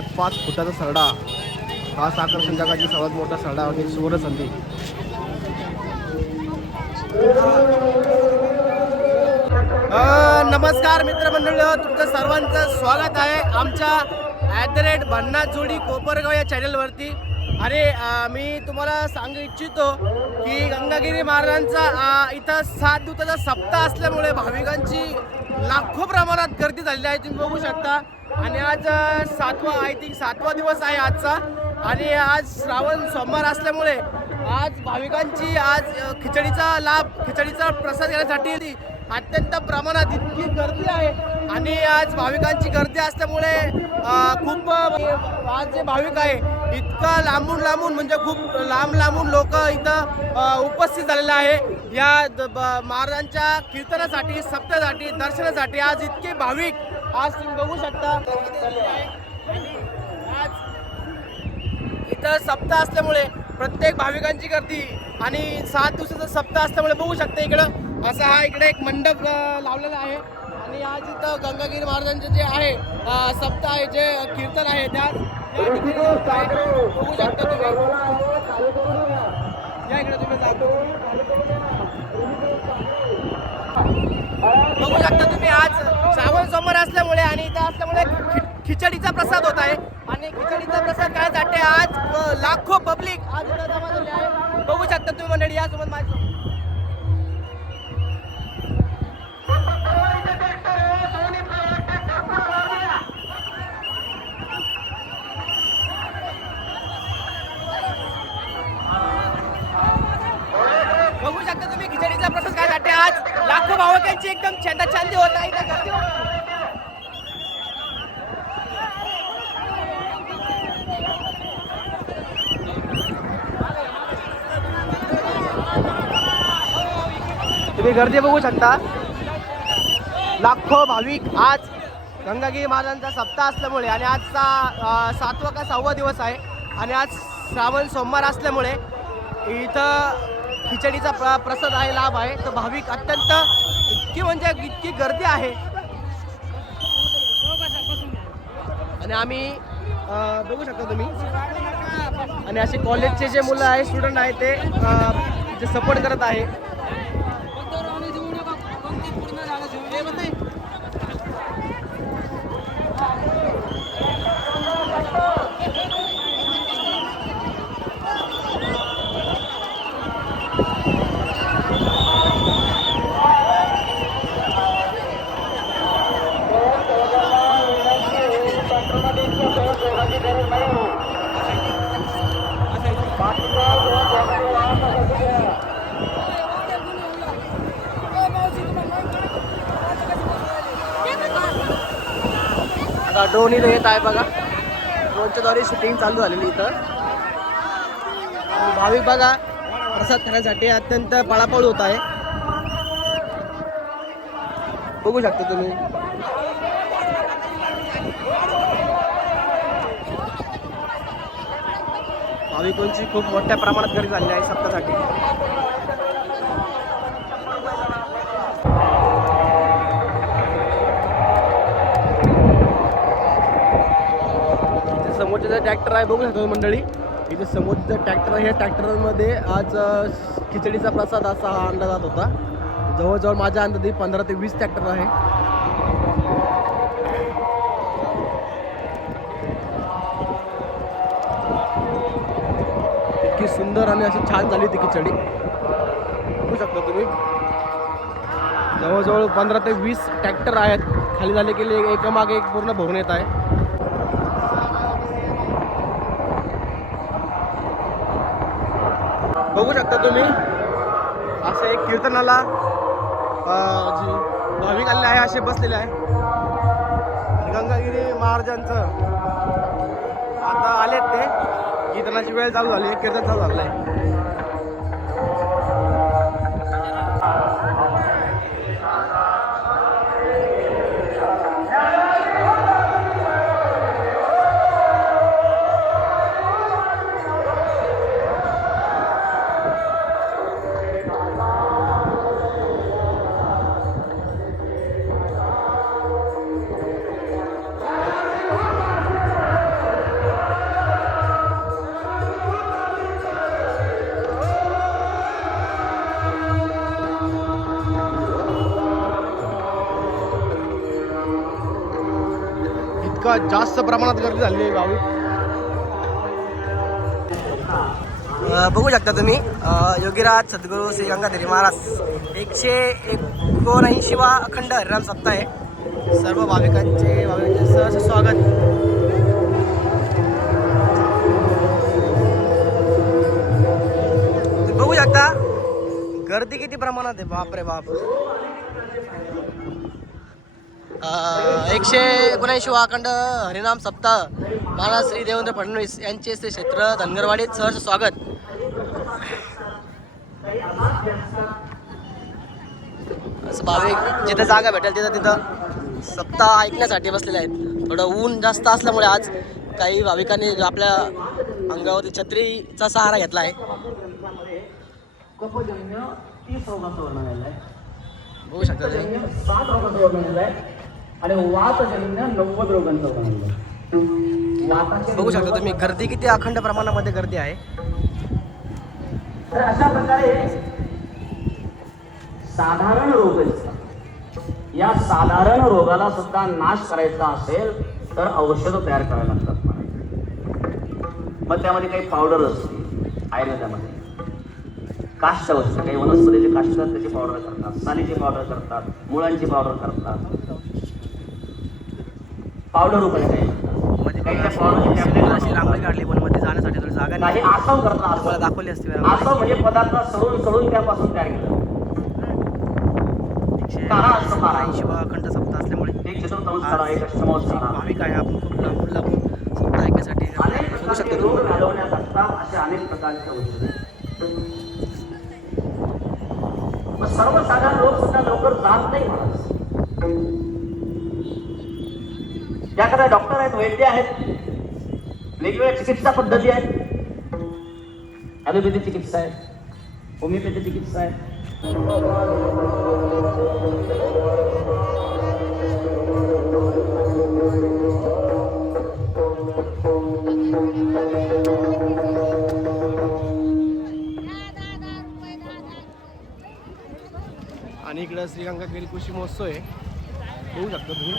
5 फुटाचा सरडा हा आकर्षण जगाची सर्वात मोठा सरडा आणि सुवर्ण संधी. नमस्कार मित्रमंडळी, तुमचं सर्वांचं स्वागत आहे आमच्या भन्नाट जोडी कोपरगाव या चॅनलवरती. अरे मी तुम्हाला सांगू इच्छितो की गंगागिरी महाराजांचा इथं 7 दिवसाचा सप्ताह असल्यामुळे भाविकांची लाखो प्रमाणात गर्दी झालेली आहे, तुम्ही बघू शकता. आणि आज 7वा दिवस आहे आजचा. आणि आज श्रावण सोमवार असल्यामुळे आज भाविकांची खिचडीचा प्रसाद घेण्यासाठी अत्यंत प्रमाणात इतकी गर्दी आहे. आणि आज भाविकांची गर्दी असल्यामुळे खूप आज जे भाविक आहे इतका लांबून म्हणजे खूप लांबून लोक इथं उपस्थित झालेले आहे या महाराजांच्या कीर्तनासाठी, सप्ताहासाठी, दर्शनासाठी. आज इतके भाविक आज तुम्ही बघू शकता. आज इथं सप्ताह असल्यामुळे प्रत्येक भाविकांची गर्दी आणि 7 दिवसाचा सप्ताह असल्यामुळे बघू शकता इकडं असा हा इकडे एक मंडप लावलेला आहे. आणि आज इथं गंगागिरी महाराजांचे जे आहे सप्ताह आहे, जे कीर्तन आहे त्या ठिकाणी बघू शकता तुम्ही. या इकडे तुम्ही बघू शकता तुम्ही. आज श्रावण सोमवार असल्यामुळे आणि इथं असल्यामुळे खिचडीचा प्रसाद होत आहे. आणि खिचडीचा प्रसाद खाण्यासाठी आज लाखो पब्लिक आज इथं जमा झाली आहे. बघू शकता तुम्ही मंडळी. यासोबत माझ्या बघू शकता तुम्ही खिचडीचा प्रसाद खाण्यासाठी आज लाखो भाविकांची एकदम छेंडाछांदी होत आहे. तुम्ही गर्दी बघू शकता. लाखो भाविक आज गंगागिरी महाराजांचा सप्ताह असल्यामुळे आणि आजचा 7वा का 6वा दिवस आहे आणि आज श्रावण सोमवार असल्यामुळे इथं खिचडीचा प्रसाद आहे, लाभ आहे. तर भाविक अत्यंत इतकी गर्दी आहे. आणि आम्ही बघू शकता तुम्ही. आणि असे कॉलेजचे जे मुलं आहे, स्टुडंट आहे, ते सपोर्ट करत आहे. ड्रोन इथं येत आहे बघा. ड्रोनच्या द्वारे शूटिंग चालू झालेली इथं. भाविक बघा प्रसाद खाण्यासाठी अत्यंत पळापळ होत आहे. बघू शकता तुम्ही. भाविकांची खूप मोठ्या प्रमाणात गर्दी झालेली आहे सप्ताहासाठी. समोरचा ट्रॅक्टर आहे, बघू शकतो मंडळी. इथे समोरचा ट्रॅक्टर आहे. ह्या ट्रॅक्टरमध्ये आज खिचडीचा प्रसाद असा हा आणला जात होता. जवळजवळ माझ्या अंदाजे 15 ते 20 ट्रॅक्टर आहे. इतकी सुंदर आणि अशी छान झाली ती खिचडी, बघू शकता तुम्ही. जवळजवळ 15 ते 20 ट्रॅक्टर आहेत. खाली झाले की एकामागे एक पूर्ण भरून येत आहे. बघू शकता तुम्ही असं एक कीर्तनाला जी भाविक आलेले आहे असे बसलेले आहे. गंगागिरी महाराजांचं आता आलेत ते. कीर्तनाची वेळ चालू झाली आहे, कीर्तन चालू झालं आहे. जास्त प्रमाणात गर्दी झाली आहे भाविक. बघू शकता तुम्ही योगीराज सद्गुरू श्री गंगाधरी महाराज 179वा अखंड हरिनाम सप्ताह आहे. सर्व भाविकांचे सहर्ष स्वागत. बघू शकता गर्दी किती प्रमाणात आहे. बाप रे बाप. 179वा अखंड हरिनाम सप्ताह महाराज श्री देवेंद्र फडणवीस यांचे श्री क्षेत्र धनगरवाडीत सहर्ष स्वागत. असं भाविक जिथे जागा भेटेल तिथं सप्ताह ऐकण्यासाठी बसलेले आहेत. थोडं ऊन जास्त असल्यामुळे आज काही भाविकांनी आपल्या अंगावरती छत्रीचा सहारा घेतला आहे. बघू शकता तुम्ही. 60 रोगांचा वर्णन आहे आणि वातजन्य 90 रोगांचा वर्णन आहे. बघू शकता तुम्ही गर्दी किती अखंड प्रमाणामध्ये गर्दी आहे. तर अशा प्रकारे साधारण रोग या साधारण रोगाला सुद्धा नाश करायचा असेल तर औषध तयार करायला लागतात. मग त्यामध्ये काही पावडर असते आयुर्वेदामध्ये. काष्ट वस्तू काही वनस्पतीचे काष्ट त्याची पावडर करतात, सालीची पावडर करतात, मुळांची पावडर करतात. पावडर रुपये काही रांगोळी काढली पण मध्ये जाण्यासाठी थोडी जागा नाही. आसव करतात. मला दाखवली असते. आसव म्हणजे पदार्थ सडून त्यापासून तयार केलं. 180वा अखंड सप्ताह असल्यामुळे भाविक आहे. आपण खूप लांबून सप्ताह ऐकण्यासाठी बघू शकतो. अशा अनेक प्रकारच्या औषधे सर्वसाधारण लोक सुद्धा लवकर जात नाही. ज्याकडे डॉक्टर आहेत, वैद्य आहेत, वेगवेगळ्या चिकित्सा पद्धती आहेत. ॲलोपॅथी चिकित्सा आहे, होमिओपॅथी चिकित्सा आहे. आणि इकडं श्री गंगागिरी कृषी महोत्सव आहे. बघू शकता तुम्ही.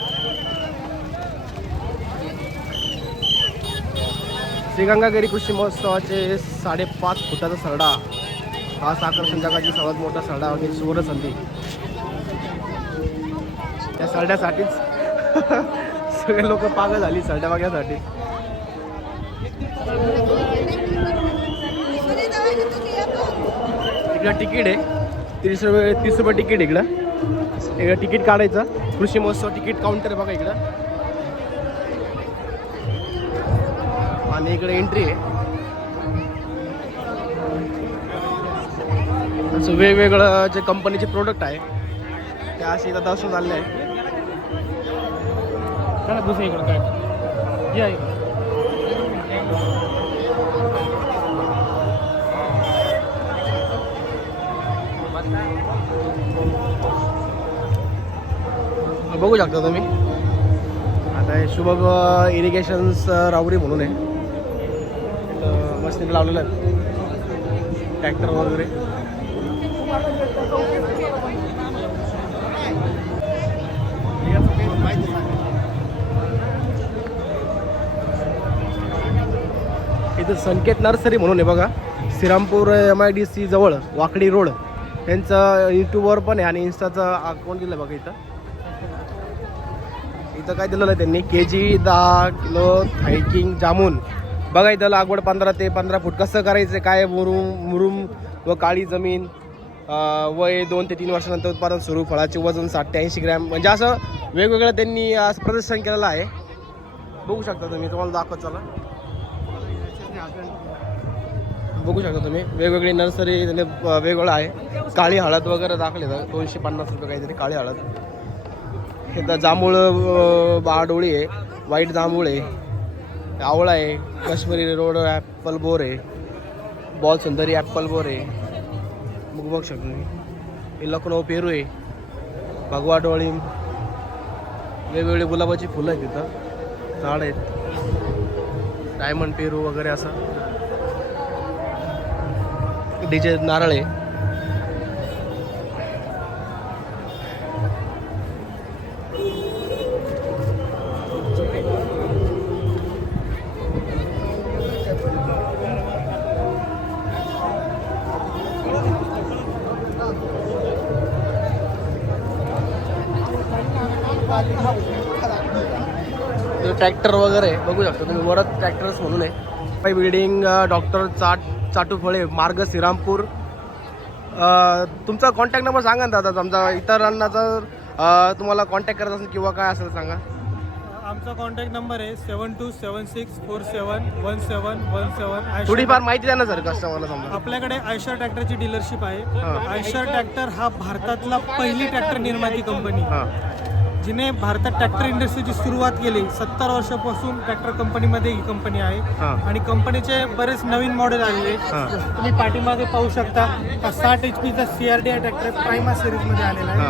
श्री गंगागिरी कृषी महोत्सवाचे 5.5 फुटाचा सरडा हा आकर्षण जगाची सर्वात मोठा सरडा म्हणजे सुवर्ण संधी. त्या सरड्यासाठीच सगळे लोक पागल झाली सरड्या बघण्यासाठी. इकडं तिकीट आहे 30 रुपये तिकीट. इकडं तिकीट काढायचं. कृषी महोत्सव तिकीट काउंटर बघा इकडं. आणि इकडे एंट्री आहे. असं वेगवेगळं जे कंपनीचे प्रोडक्ट आहे ते असे इथं दर्शन झाले आहे. दुसरं इकडं काय आहे. बघू शकता तुम्ही. आता हे शुभग इरिगेशन्स रावरी म्हणून आहे. मशीन लावलेलं आहे ट्रॅक्टर वगैरे. इथं संकेत नर्सरी म्हणून आहे बघा. श्रीरामपूर MIDC जवळ वाकडी रोड. त्यांचं यूट्यूबवर पण आहे आणि इन्स्टाचं अकाउंट दिलं बघा. इथं काय दिलेलं आहे त्यांनी KG 10 किलो हायकिंग जामून बघा. इथं लागवड 15 ते 15 फूट कसं करायचं, काय मुरुम व काळी जमीन, वय 2 ते 3 वर्षानंतर उत्पादन सुरू, फळाचे वजन 60 ते 80 ग्रॅम. म्हणजे असं वेगवेगळं त्यांनी असं प्रदर्शन केलेलं आहे. बघू शकता तुम्ही. तुम्हाला दाखवत चला. बघू शकता तुम्ही वेगवेगळी नर्सरी त्यांनी वेगवेगळं आहे. काळी हळद वगैरे दाखवले 250 रुपये काहीतरी काळी हळद. इथं जांभूळ बहाडोळी आहे, व्हाईट जांभूळ आहे, आवळा आहे, काश्मीरी रोड ॲपल बोर आहे, बॉल सुंदरी ॲपल बोर आहे. बघू शकतो तुम्ही. हे लखनौ पेरू आहे, भगवा डोळी, वेगवेगळे गुलाबाची फुलं आहेत तिथं, झाड आहेत, डायमंड पेरू वगैरे असं. डीजे नारळ आहे. ट्रॅक्टर वगैरे बघू शकता तुम्ही, वरच ट्रॅक्टर्स म्हणून आहे. बिल्डिंग डॉक्टर चाटूफळे, मार्ग श्रीरामपूर. तुमचा कॉन्टॅक्ट नंबर सांगा ना दादा, आमचा इतरांना जर तुम्हाला कॉन्टॅक्ट करायचा असेल किंवा काय असेल सांगा. आमचा कॉन्टॅक्ट नंबर आहे 7276471717. थोडीफार माहिती द्या ना सर कस्टमरला समजा. आपल्याकडे आयशर ट्रॅक्टरची डीलरशिप आहे. हां. आयशर ट्रॅक्टर हा भारतातला पहिली ट्रॅक्टर निर्माती कंपनी, हां जिने भारतात ट्रॅक्टर इंडस्ट्रीची सुरुवात केली. 70 वर्षापासून ट्रॅक्टर कंपनीमध्ये ही कंपनी आहे. हां. आणि कंपनीचे बरेच नवीन मॉडेल आलेले हां. आहेत. तुम्ही पाठीमागे पाहू शकता हा 60 HP चा CRDI ट्रॅक्टर प्रायमा सिरीजमध्ये आलेला आहे.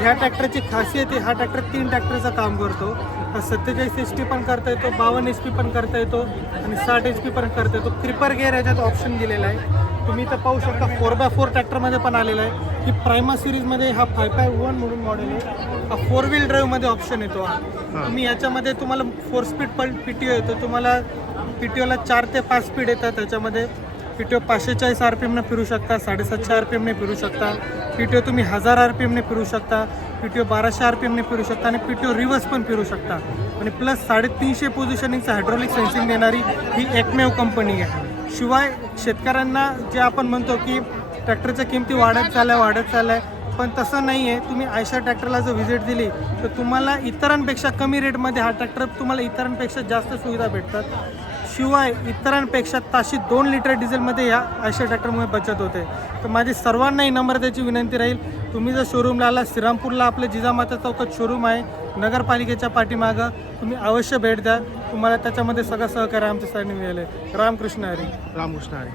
ह्या ट्रॅक्टरची खासियत आहे, हा ट्रॅक्टर 3 ट्रॅक्टरचं काम करतो. हा 47 HP पण करता येतो, 52 HP पण करता येतो आणि 60 HP पण करता येतो. क्रिपर गेअर याच्यात ऑप्शन दिलेला आहे. तुम्ही इथं पाहू शकता 4x4 ट्रॅक्टरमध्ये पण आलेला आहे. ही प्रायमा सिरीजमध्ये हा 5x1 म्हणून मॉडेल आहे. हा 4 व्हील ड्राईव्हमध्ये ऑप्शन येतो. हा तुम्ही याच्यामध्ये तुम्हाला 4 स्पीड पण PTO येतो. तुम्हाला PTOला 4 ते 5 स्पीड येतात. त्याच्यामध्ये PTO 540 RPM फिरू शकता, 750 RPM फिरू शकता. PTO तुम्ही 1000 RPM फिरू शकता, PTO 1200 RPM फिरू शकता आणि PTO रिव्हर्स पण फिरू शकता. आणि प्लस 350 पोझिशनिंगचं हायड्रॉलिक सेन्सिंग देणारी ही एकमेव कंपनी आहे. शिवाय शेतकऱ्यांना जे आपण म्हणतो की ट्रॅक्टरच्या किमती वाढत चालल्या, पण तसं नाही आहे. तुम्ही आयशर ट्रॅक्टरला जर व्हिजिट दिली तर तुम्हाला इतरांपेक्षा कमी रेटमध्ये हा ट्रॅक्टर तुम्हाला इतरांपेक्षा जास्त सुविधा भेटतात. शिवाय इतरांपेक्षा ताशी 2 लिटर डिझेलमध्ये या आयशर ट्रॅक्टरमुळे बचत होते. तर माझी सर्वांनाही नम्रतेची विनंती राहील, तुम्ही जर शोरूमला आला, श्रीरामपूरला आपलं जिजामाता चौकात शोरूम आहे, नगरपालिकेच्या पाठीमागं, तुम्ही अवश्य भेट द्या. तुम्हाला त्याच्यामध्ये सगळं सहकार्य आमच्या साईडने मिळेल. रामकृष्ण हरी. रामकृष्ण हरी.